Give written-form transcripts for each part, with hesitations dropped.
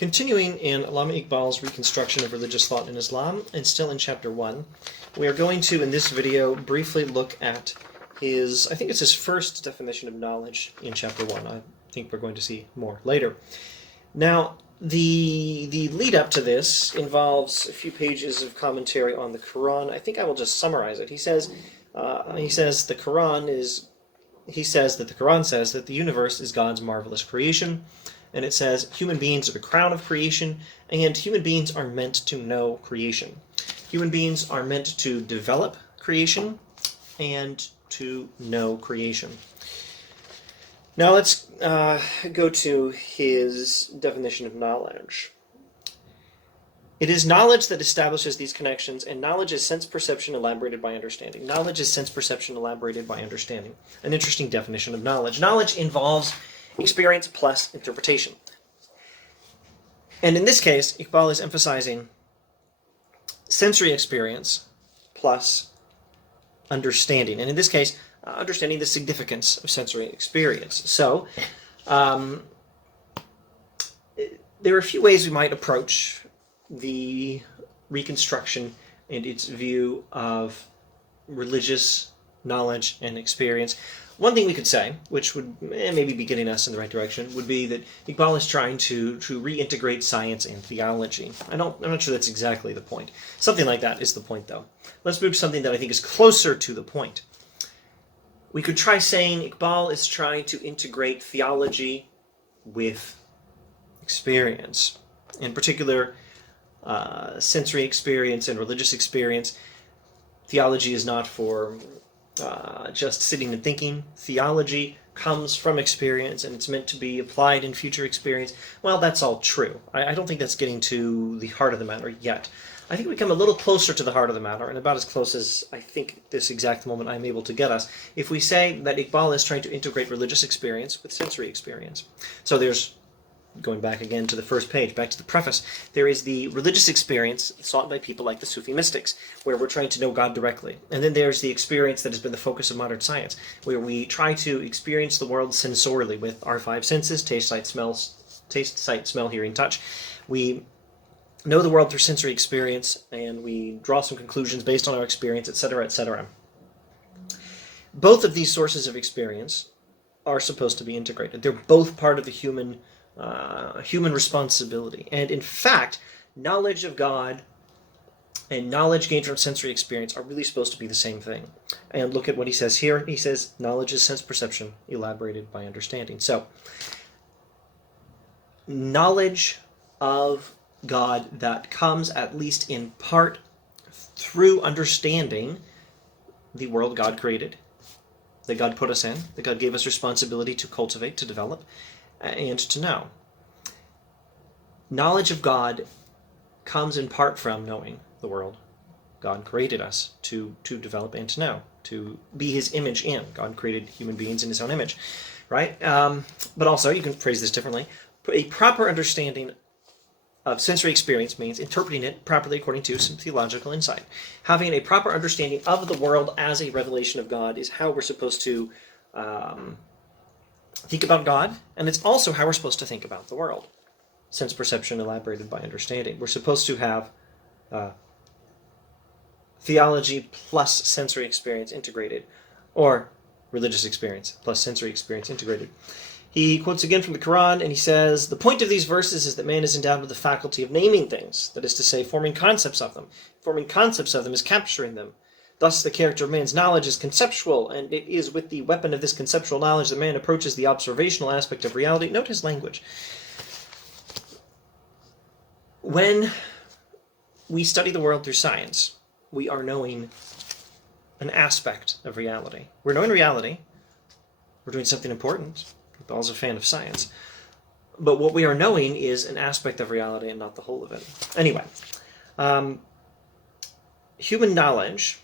Continuing in Allama Iqbal's reconstruction of religious thought in Islam, and still in Chapter 1, we are going to, in this video, briefly look at his, I think it's his first definition of knowledge in Chapter 1. I think we're going to see more later. Now, the lead up to this involves a few pages of commentary on the Quran. I think I will just summarize it. He says that the Quran says that the universe is God's marvelous creation, and it says human beings are the crown of creation, and human beings are meant to know creation. Human beings are meant to develop creation and to know creation. Now let's go to his definition of knowledge. It is knowledge that establishes these connections, and knowledge is sense perception elaborated by understanding. Knowledge is sense perception elaborated by understanding. An interesting definition of knowledge. Knowledge involves experience plus interpretation. And in this case, Iqbal is emphasizing sensory experience plus understanding. And in this case, understanding the significance of sensory experience. So, there are a few ways we might approach the reconstruction and its view of religious knowledge and experience. One thing we could say, which would maybe be getting us in the right direction, would be that Iqbal is trying to reintegrate science and theology. I'm not sure that's exactly the point. Something like that is the point, though. Let's move to something that I think is closer to the point. We could try saying Iqbal is trying to integrate theology with experience. In particular, sensory experience and religious experience. Theology is not for just sitting and thinking. Theology comes from experience, and it's meant to be applied in future experience. Well, that's all true. I don't think that's getting to the heart of the matter yet. I think we come a little closer to the heart of the matter, and about as close as I think this exact moment I'm able to get us, if we say that Iqbal is trying to integrate religious experience with sensory experience. So there's, going back again to the first page, back to the preface, there is the religious experience sought by people like the Sufi mystics, where we're trying to know God directly. And then there's the experience that has been the focus of modern science, where we try to experience the world sensorially with our five senses: taste, sight, smell, hearing, touch. We know the world through sensory experience, and we draw some conclusions based on our experience, etc., etc. Both of these sources of experience are supposed to be integrated. They're both part of the human responsibility. And in fact, knowledge of God and knowledge gained from sensory experience are really supposed to be the same thing. And look at what he says here. He says, knowledge is sense perception elaborated by understanding. So, knowledge of God that comes, at least in part, through understanding the world God created, that God put us in, that God gave us responsibility to cultivate, to develop, and to know. Knowledge of God comes in part from knowing the world God created us to develop and to know, to be his image in. God created human beings in his own image, right? But also, you can phrase this differently. A proper understanding of sensory experience means interpreting it properly according to some theological insight. Having a proper understanding of the world as a revelation of God is how we're supposed to think about God, and it's also how we're supposed to think about the world. Sense perception elaborated by understanding. We're supposed to have theology plus sensory experience integrated, or religious experience plus sensory experience integrated. He quotes again from the Quran, and he says, "The point of these verses is that man is endowed with the faculty of naming things, that is to say, forming concepts of them. Forming concepts of them is capturing them. Thus, the character of man's knowledge is conceptual, and it is with the weapon of this conceptual knowledge that man approaches the observational aspect of reality." Note his language. When we study the world through science, we are knowing an aspect of reality. We're knowing reality. We're doing something important. Iqbal's a fan of science. But what we are knowing is an aspect of reality and not the whole of it. Anyway, human knowledge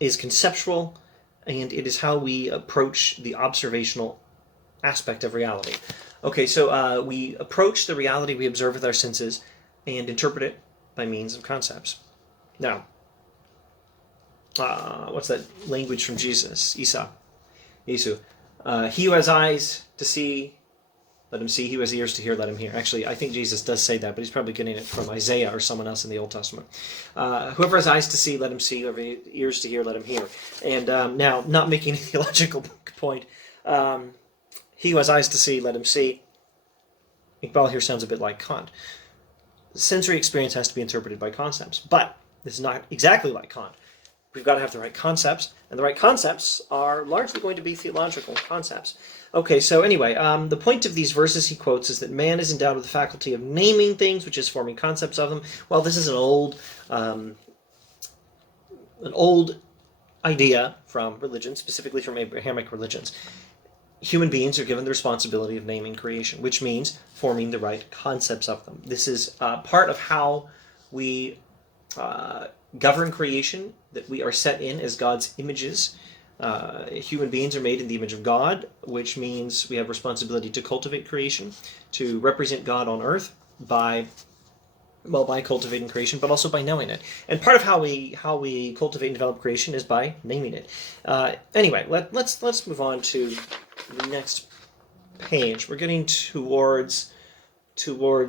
is conceptual, and it is how we approach the observational aspect of reality. Okay, so we approach the reality we observe with our senses and interpret it by means of concepts. Now, what's that language from Jesus? Yesu. He who has eyes to see, let him see. He who has ears to hear, let him hear. Actually, I think Jesus does say that, but he's probably getting it from Isaiah or someone else in the Old Testament. Whoever has eyes to see, let him see. Whoever has ears to hear, let him hear. And now, not making a theological point, he who has eyes to see, let him see. Iqbal here sounds a bit like Kant. Sensory experience has to be interpreted by concepts, but this is not exactly like Kant. We've got to have the right concepts, and the right concepts are largely going to be theological concepts. Okay, so anyway, the point of these verses he quotes is that man is endowed with the faculty of naming things, which is forming concepts of them. Well, this is an old idea from religion, specifically from Abrahamic religions. Human beings are given the responsibility of naming creation, which means forming the right concepts of them. This is part of how we govern creation, that we are set in as God's images. Human beings are made in the image of God, which means we have responsibility to cultivate creation, to represent God on earth by cultivating creation, but also by knowing it. And part of how we cultivate and develop creation is by naming it. Anyway, let's move on to the next page. We're getting towards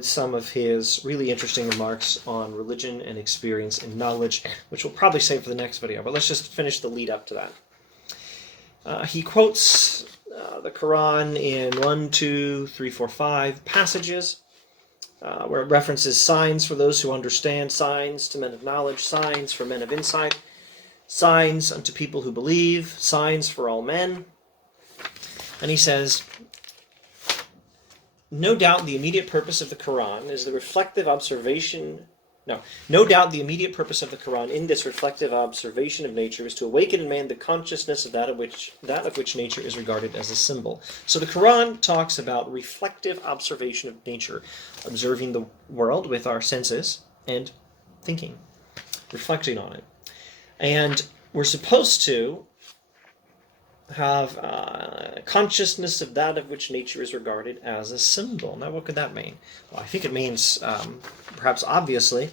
some of his really interesting remarks on religion and experience and knowledge, which we'll probably save for the next video, but let's just finish the lead up to that. He quotes the Quran in 1, 2, 3, 4, 5 passages, where it references signs for those who understand, signs to men of knowledge, signs for men of insight, signs unto people who believe, signs for all men. And he says, no doubt the immediate purpose of the Quran is the reflective observation. No doubt the immediate purpose of the Quran in this reflective observation of nature is to awaken in man the consciousness of that of which nature is regarded as a symbol. So the Quran talks about reflective observation of nature, observing the world with our senses and thinking, reflecting on it. And we're supposed to have consciousness of that of which nature is regarded as a symbol. Now, what could that mean? Well, I think it means, perhaps obviously,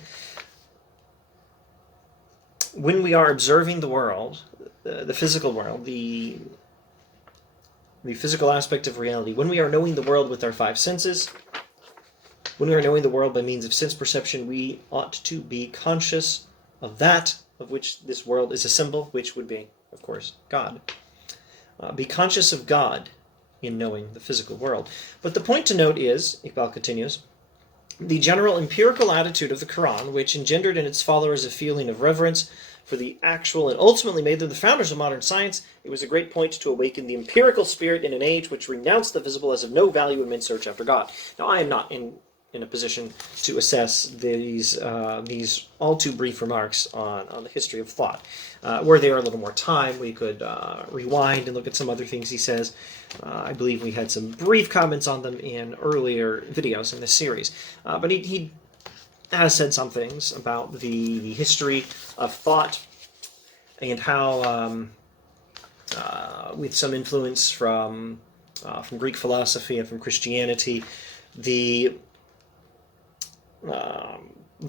when we are observing the world, the physical world, the physical aspect of reality, when we are knowing the world with our five senses, when we are knowing the world by means of sense perception, we ought to be conscious of that of which this world is a symbol, which would be, of course, God. Be conscious of God in knowing the physical world. But the point to note is, Iqbal continues, the general empirical attitude of the Quran, which engendered in its followers a feeling of reverence for the actual and ultimately made them the founders of modern science, it was a great point to awaken the empirical spirit in an age which renounced the visible as of no value in men's search after God. Now, I am not in a position to assess these all too brief remarks on the history of thought. Were there a little more time, we could rewind and look at some other things he says. I believe we had some brief comments on them in earlier videos in this series. But he has said some things about the history of thought and how, with some influence from Greek philosophy and from Christianity, the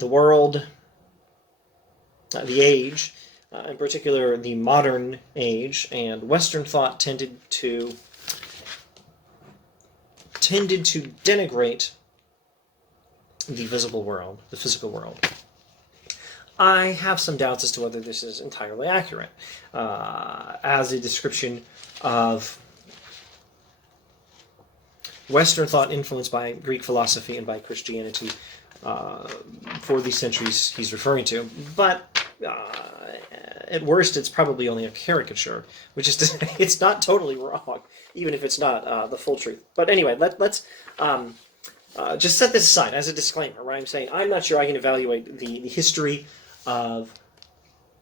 world, the age, in particular the modern age, and Western thought tended to denigrate the visible world, the physical world. I have some doubts as to whether this is entirely accurate. As a description of Western thought influenced by Greek philosophy and by Christianity for these centuries he's referring to. But at worst, it's probably only a caricature, which is to say it's not totally wrong, even if it's not the full truth. But anyway, let's just set this aside as a disclaimer, where I'm saying I'm not sure I can evaluate the history of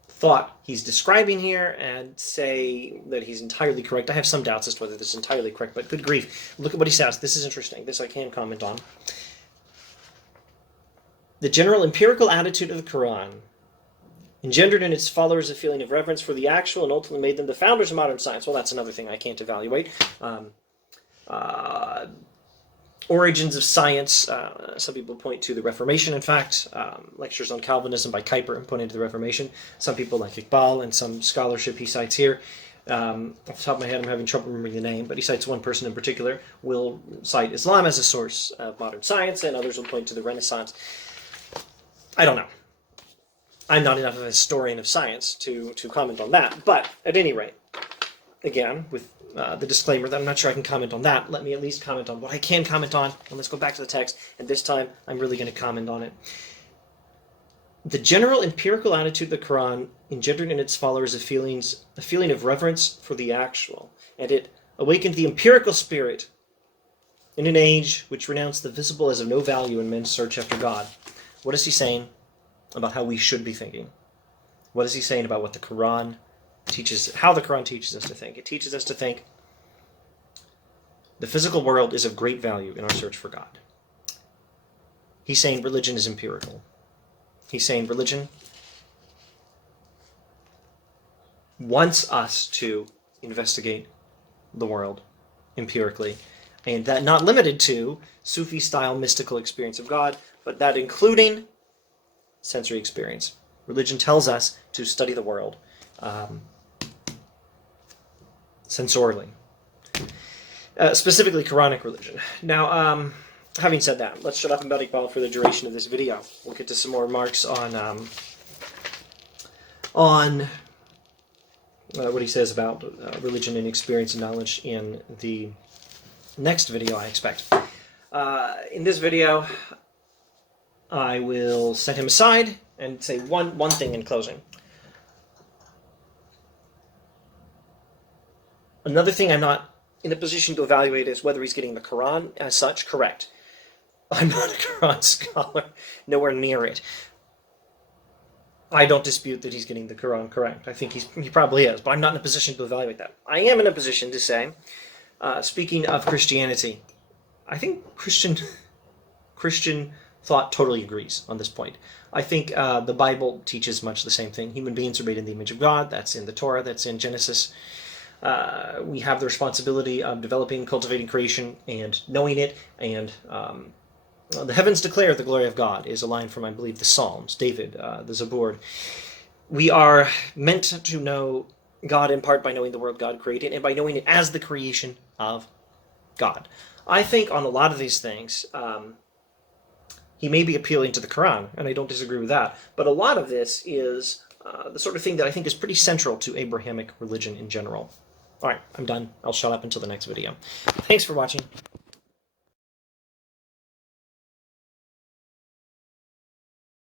thought he's describing here and say that he's entirely correct. I have some doubts as to whether this is entirely correct, but good grief. Look at what he says. This is interesting. This I can comment on. The general empirical attitude of the Quran engendered in its followers a feeling of reverence for the actual and ultimately made them the founders of modern science. Well, that's another thing I can't evaluate. Origins of science, some people point to the Reformation, in fact. Lectures on Calvinism by Kuyper pointing to the Reformation. Some people like Iqbal and some scholarship he cites here Off the top of my head, I'm having trouble remembering the name, but he cites one person in particular. Will cite Islam as a source of modern science, and others will point to the Renaissance. I don't know. I'm not enough of a historian of science to comment on that, but at any rate, again, with the disclaimer that I'm not sure I can comment on that, let me at least comment on what I can comment on, and let's go back to the text, and this time I'm really going to comment on it. The general empirical attitude of the Quran engendered in its followers a feeling of reverence for the actual, and it awakened the empirical spirit in an age which renounced the visible as of no value in men's search after God. What is he saying about how we should be thinking? What is he saying about what the Quran teaches, how the Quran teaches us to think? It teaches us to think the physical world is of great value in our search for God. He's saying religion is empirical. He's saying religion wants us to investigate the world empirically, and that not limited to Sufi-style mystical experience of God, but that including sensory experience. Religion tells us to study the world sensorially, specifically Quranic religion. Now, having said that, let's shut up about Iqbal for the duration of this video. We'll get to some more remarks on what he says about religion and experience and knowledge in the next video, I expect. In this video, I will set him aside and say one thing in closing. Another thing I'm not in a position to evaluate is whether he's getting the Quran as such correct. I'm not a Quran scholar, nowhere near it. I don't dispute that he's getting the Quran correct. I think he probably is, but I'm not in a position to evaluate that. I am in a position to say, speaking of Christianity, I think Christian thought totally agrees on this point. I think the Bible teaches much the same thing. Human beings are made in the image of God. That's in the Torah. That's in Genesis. We have the responsibility of developing, cultivating creation, and knowing it, and the heavens declare the glory of God is a line from, I believe, the Psalms, David, the Zabur. We are meant to know God in part by knowing the world God created and by knowing it as the creation of God. I think on a lot of these things, he may be appealing to the Quran, and I don't disagree with that, but a lot of this is the sort of thing that I think is pretty central to Abrahamic religion in general. All right, I'm done. I'll shut up until the next video. Thanks for watching.